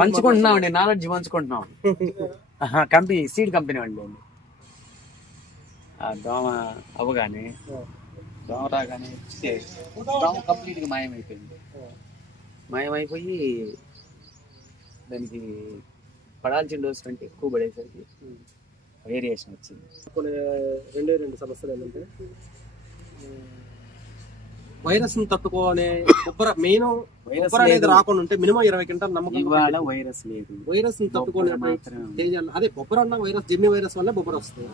పంచుకుంటున్నామండి, knowledge పంచుకుంటున్నాం. Company seed company వాళ్ళు దోమ అవ్వగానే దోమ రాగానే దోమ కంప్లీట్ గా మాయమైపోయింది. మాయమైపోయి దానికి పడాల్సిన డోస్ కంటే ఎక్కువ పడేసరికి వేరియేషన్ వచ్చింది. కొన్ని రెండు సమస్యలు ఏంటంటే వైరస్ ని తట్టుకోనే బొబ్బర మెయిన్ బొబ్బర అనేది రాకుండా ఉంటే మినిమం 20 క్వింటాల్ నమ్మకం. ఇవాళ వైరస్ లేదు. వైరస్ ని తట్టుకోనే అదే బొబ్బర అన్న వైరస్ జెమ్ని వైరస్ వల్ల బొబ్బర వస్తుంది.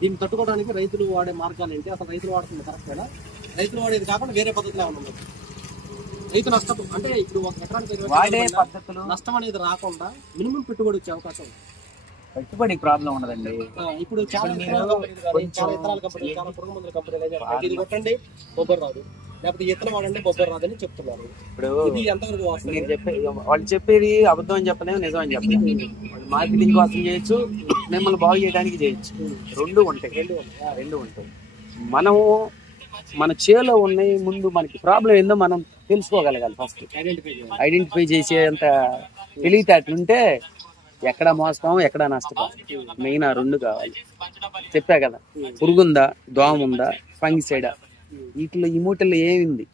దీన్ని తట్టుకోవడానికి రైతులు వాడే మార్గాలు ఏంటి? అసలు రైతులు వాడుతుంది కరెక్టేనా? రైతులు వాడేది కాకుండా వేరే పద్ధతులు ఏమైనా ఉన్నాయి? రైతు నష్టం అంటే ఇప్పుడు ఒక ఎకరానికి వాడే పద్ధతులు నష్టం అనేది రాకుండా మినిమం పెట్టుబడి వచ్చే అవకాశం ఉంది. పెట్టుబడి ప్రాబ్లం ఉండదండి. ఇప్పుడు చాలా ఇతరాల కంపెనీ, చాలా పురుగు మందుల కంపెనీలు ఇది కొట్టండి బొబ్బర రాదు, లేకపోతే ఇతర వాడండి బొబ్బర రాదని చెప్తున్నారు. ఇప్పుడు ఇది ఎంతవరకు వాళ్ళు చెప్పేది అబద్ధం అని చెప్పలేము, నిజం అని చెప్పలేము. వాళ్ళు మార్కెటింగ్ కోసం చేయొచ్చు, మిమ్మల్ని బాగు చేయడానికి చేయొచ్చు. రెండు ఉంటాయి. మనము మన చేలో ఉన్నాయి, ముందు మనకి ప్రాబ్లం ఏందో మనం తెలుసుకోగలగాలి. ఫస్ట్ ఐడెంటిఫై చేసేంత తెలివితేటలుంటే ఎక్కడ మోస్తాం, ఎక్కడ నష్టపోతాం. మెయిన్ ఆ రెండు కావాలి. చెప్పా కదా, పురుగుందా, దోమ ఉందా, ఫంగిసైడా, వీటిలో ఈ మూటల్లో ఏమింది,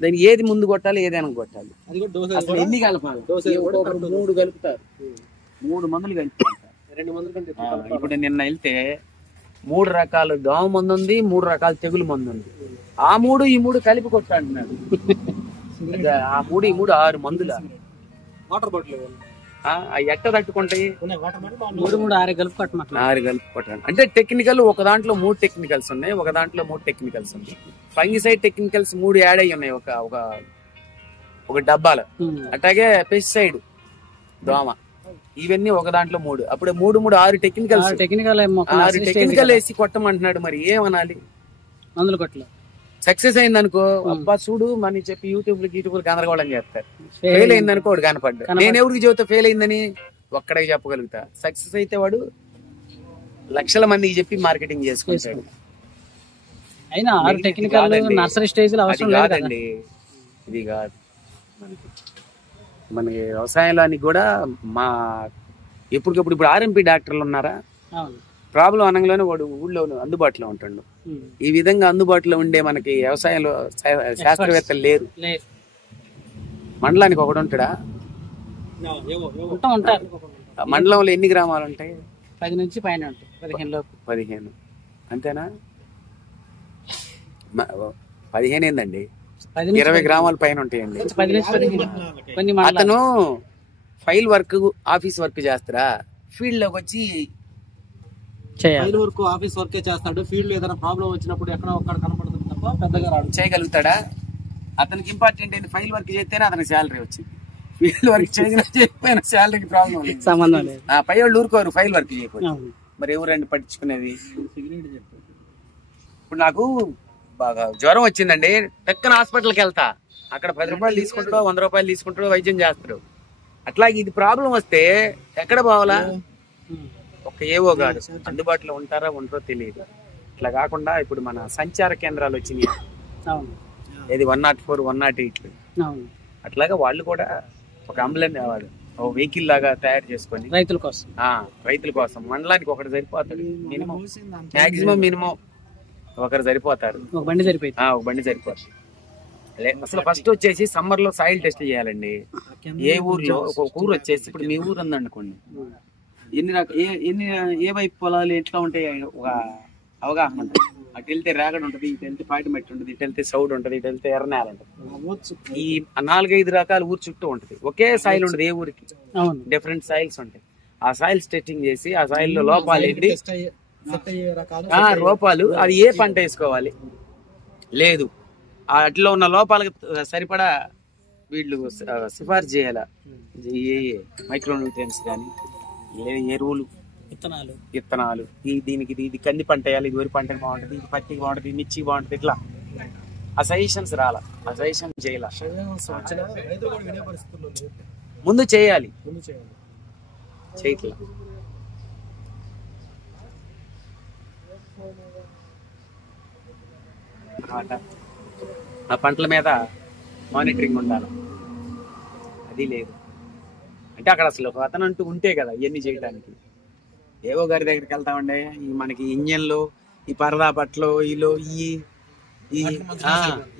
దానికి ఏది ముందు కొట్టాలి, ఏదైనా కొట్టాలి. అసలు ఎన్ని కలపాలి? 3 కలుపుతారు, 3 మందులు కలుపుతారు. 2 మందులు కంటే ఇప్పుడు నిన్న వెళ్తే 3 రకాల దోమ మందు ఉంది, 3 రకాల తెగులు మందు ఉంది. ఆ 3 ఈ 3 కలిపి కొట్టాడు. ఆ 3 ఈ 3 6 మందుల వాటర్ బాటిల్ ఎట్ట తట్టుకుంటాయి? 6 కలిపి కొట్టాలి. అంటే టెక్నికల్ ఒక దాంట్లో 3 టెక్నికల్స్ ఉన్నాయి, ఒక దాంట్లో 3 టెక్నికల్స్ ఉన్నాయి. ఫంగిసైడ్ టెక్నికల్స్ 3 యాడ్ అయ్యి ఉన్నాయి ఒక డబ్బాలు. అట్లాగే పెస్టిసైడ్, దోమ, ఇవన్నీ ఒక దాంట్లో 3. అప్పుడే 3 6 టెక్నికల్ వేసి కొట్టమంటున్నాడు. మరి ఏమనాలి? మందులు కొట్టలేదు. సక్సెస్ అయిందనుకో, అబ్బా చూడు మన చెప్పి యూట్యూబ్ గందరగోళం చేస్తారు. ఫెయిల్ అయిందనుకో వాడు కనపడ్డా. నేను ఎవరికి చెబుతా ఫెయిల్ అయిందని? ఒక్కడికి చెప్పగలుగుతా. సక్సెస్ అయితే వాడు లక్షల మందికి చెప్పి మార్కెటింగ్ చేసుకుంటాడు. కాదండి, ఇది కాదు. మన వ్యవసాయంలో కూడా మా ఎప్పటికప్పుడు ఇప్పుడు ఆర్ఎంపీ డాక్టర్లు ఉన్నారా? ప్రాబ్లం అనగానే వాడు ఊళ్ళో అందుబాటులో ఉంటాడు. ఈ విధంగా అందుబాటులో ఉండే మనకి వ్యవసాయంలో శాస్త్రవేత్తలు లేరు. మండలానికి ఒకడు ఉంటాడా? మండలంలో ఎన్ని గ్రామాలు ఉంటాయి? 10 నుంచి పైన ఉంటాయి. 15 అంతేనా? 15 ఏందండి, 20 గ్రామాల పైన ఉంటాయండి. అతను ఫైల్ వర్క్, ఆఫీస్ వర్క్ చేస్తారా? ఫీల్డ్ లోకి వచ్చి ఫైల్ వర్క్, ఆఫీస్ వర్కే చేస్తాడు. ఫీల్డ్ లో ఏదైనా ప్రాబ్లం వచ్చినప్పుడు ఎక్కడ ఒక్కడ కనపడుతుంది తప్ప పెద్దగా రాడు. చేయగలుగుతాడా? అతనికి ఇంపార్టెంట్ ఏంటి? ఫైల్ వర్క్ చేస్తేనే అతనికి శాలరీ వచ్చింది. ఫీల్డ్ వర్క్ చేయకపోయినా శాలరీకి ప్రాబ్లం సంబంధం లేదు. పై వాళ్ళు ఊరుకోరు ఫైల్ వర్క్ చేయకపోతే. మరి ఎవరండి పట్టించుకునేది? ఇప్పుడు నాకు బాగా జ్వరం వచ్చిందండి, టక్కన హాస్పిటల్కి వెళ్తా. అక్కడ 10 రూపాయలు తీసుకుంటాడు, 100 రూపాయలు తీసుకుంటాడు, వైద్యం చేస్తాడు. అట్లాగే ఇది ప్రాబ్లం వస్తే ఎక్కడ పోవాలా? ఒక ఏవో గారు అందుబాటులో ఉంటారో తెలియదు. ఇట్లా కాకుండా ఇప్పుడు మన సంచార కేంద్రాలు వచ్చినాయి, ఏది 104, 108. అట్లాగా వాళ్ళు కూడా ఒక అంబులెన్స్, ఒక వెహికల్ లాగా తయారు చేసుకొని రైతుల కోసం మండలానికి ఒకటి సరిపోతాడు. మినిమం ఒకరు సరిపోతారు. ఒక బండి సరిపోతుంది. అసలు ఫస్ట్ వచ్చేసి సమ్మర్ లో సాయిల్ టెస్ట్ చేయాలండి. ఏ ఊర్లో ఒక ఊరు వచ్చేసి, ఇప్పుడు మీ ఊరు ఉందనుకోండి, ఏ వైపు పొలాలు ఎట్లా ఉంటాయి ఒక అవగాహన ఉంటుంది. అటు వెళ్తే రేగడి ఉంటుంది, ఇటు వెళ్తే పాటి మట్టి ఉంటుంది, ఇటు వెళ్తే సౌడ్ ఉంటుంది, ఇటు వెళ్తే ఎర్రనేల ఉంటుంది. ఈ 4-5 రకాల ఊరు చుట్టూ ఉంటుంది. ఒకే సాయిల్ ఉంటుంది. ఏ ఊరికి డిఫరెంట్ సాయిల్స్ ఉంటాయి. ఆ సాయిల్స్ టెస్టింగ్ చేసి ఆ సాయిల్ లో లోపాలు ఏంటి, లోపాలు, అది ఏ పంట వేసుకోవాలి లేదు, అట్లా ఉన్న లోపాలకు సరిపడా వీళ్ళు సిఫార్సు చేయాల. ఏ మైక్రో న్యూట్రియన్స్ కానీ, ఎరువులు, విత్తనాలు, దీనికి ఇది కంది పంట వేయాలి, ఇది వరి పంట బాగుంటుంది, ఇది పత్తికి బాగుంటుంది, మిర్చి బాగుంటుంది. ఇట్లా ఆ సజెషన్స్ రాలా, ఆ సజెషన్ చేయాల. ముందు చేయాలి, చేయట్లా. ఆ పంటల మీద మానిటరింగ్ ఉండాలి, అది లేదు. అంటే అక్కడ అసలు ఒక అతను అంటూ ఉంటే కదా ఇవన్నీ చేయడానికి. ఏవో గారి దగ్గరికి వెళ్తామండి, ఈ మనకి ఇంజన్లు, ఈ పరదా పట్లు,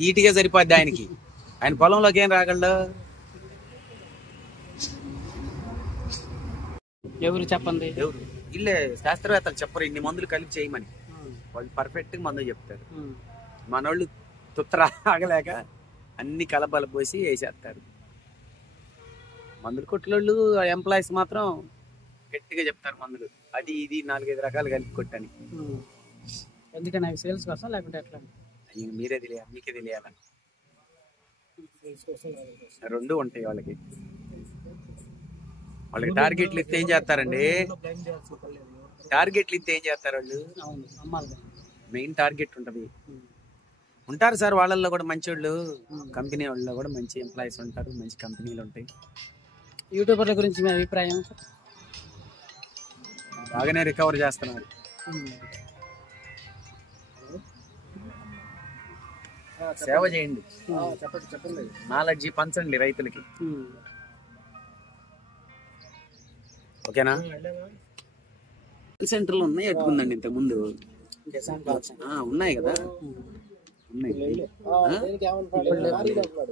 ఈటిగా సరిపోద్ది ఆయనకి. ఆయన పొలంలోకి ఏం రాగలడు? ఎవరు చెప్పండి? ఎవరు? వీళ్ళే శాస్త్రవేత్తలు చెప్పరు ఇన్ని మందులు కలిపి చేయమని. వాళ్ళు పర్ఫెక్ట్ గా మందులు చెప్తారు. మనోళ్ళు తుత్తర ఆగలేక అన్ని కలబల పోసి వేసేస్తారు. మందులు కొట్లోళ్ళు ఎంప్లాయీస్ మాత్రం గట్టిగా చెప్తారు మందులు, అది ఇది 4-5 రకాలు కలిపి కొట్టని. ఎందుకని అవి సేల్స్ కోసం లేకుంటే ఎట్లా? మీరే తెలియాలి, మీకే తెలియాల. రెండు ఉంటాయి వాళ్ళకి. వాళ్ళకి టార్గెట్లు ఇస్తే ఏం చేస్తారండి? టార్గెట్లు ఇస్తే ఏం చేస్తారు వాళ్ళు? మెయిన్ టార్గెట్ ఉంటది. ఉంటారు సార్ వాళ్ళల్లో కూడా మంచి వాళ్ళు, కంపెనీ వాళ్ళలో కూడా మంచి ఎంప్లాయీస్ ఉంటారు, మంచి కంపెనీలు ఉంటాయి. యూట్యూబర్ల గురించి మీ అభిప్రాయం? బాగానే రికవర్ చేస్తున్నారు. సేవ చేయండి, చెప్పండి, నాలెడ్జి పంచండి రైతులకి. ఓకేనా? సెంటర్లు ఉన్నాయి, ఎట్టుకుందండి ఇంతకు ముందు ఉన్నాయి కదా, ఉన్నాయి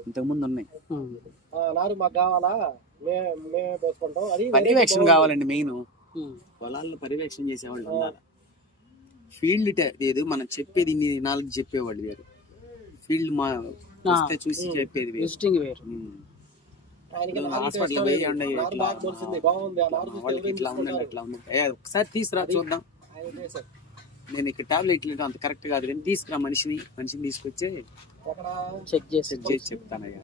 ఇంతకు ముందు ఉన్నాయి. మాకు కావాలా, మేమే పోసుకుంటాం. అది పర్యవేక్షణ కావాలండి మెయిన్. పొలాల్లో పర్యవేక్షణ చేసేవాళ్ళు ఉండాలి. ఫీల్డ్ లేదు, మనం చెప్పేది నాలుగు చెప్పేవాళ్ళు వేరు, ఫీల్డ్ మా చూసి చెప్పేది వేరు. హాస్పిటల్ వేయండి, వాళ్ళకి ఇట్లా ఉందండి అట్లా ఉంది, ఒకసారి తీసుకురా చూద్దాం. నేను ఇక్కడ టాబ్లెట్ అంత కరెక్ట్ కాదు కానీ తీసుకురా, మనిషిని తీసుకొచ్చి చెక్ చేసి చెప్తానయ్యా.